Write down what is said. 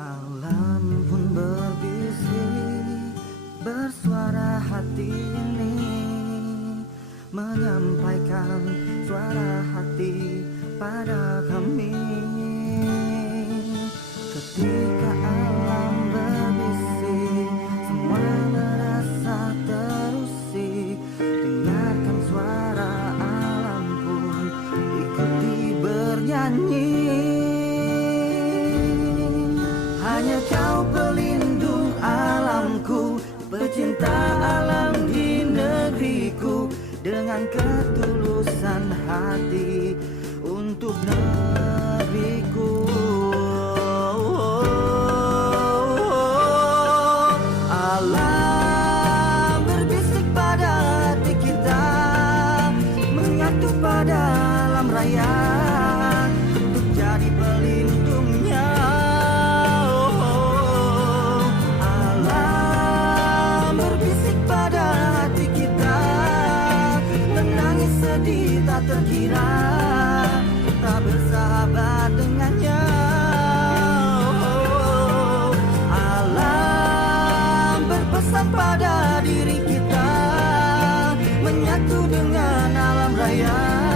Alam pun berbisik, bersuara hati ini menyampaikan suara hati pada kami. Ketika alam berbisik, semua merasa terusik. Dengarkan suara alam pun ikuti bernyanyi. Hanya kau pelindung alamku, pecinta alam di negeriku. Dengan ketulusan hati untuk negeriku. Alam berbisik pada hati kita, menyatu pada alam raya untuk jadi pelindungnya. Alam berbisik pada hati kita, menangis sedih tak terkira, tak bersahabat dengannya. Alam berpesan pada diri kita, menyatu dengan alam raya.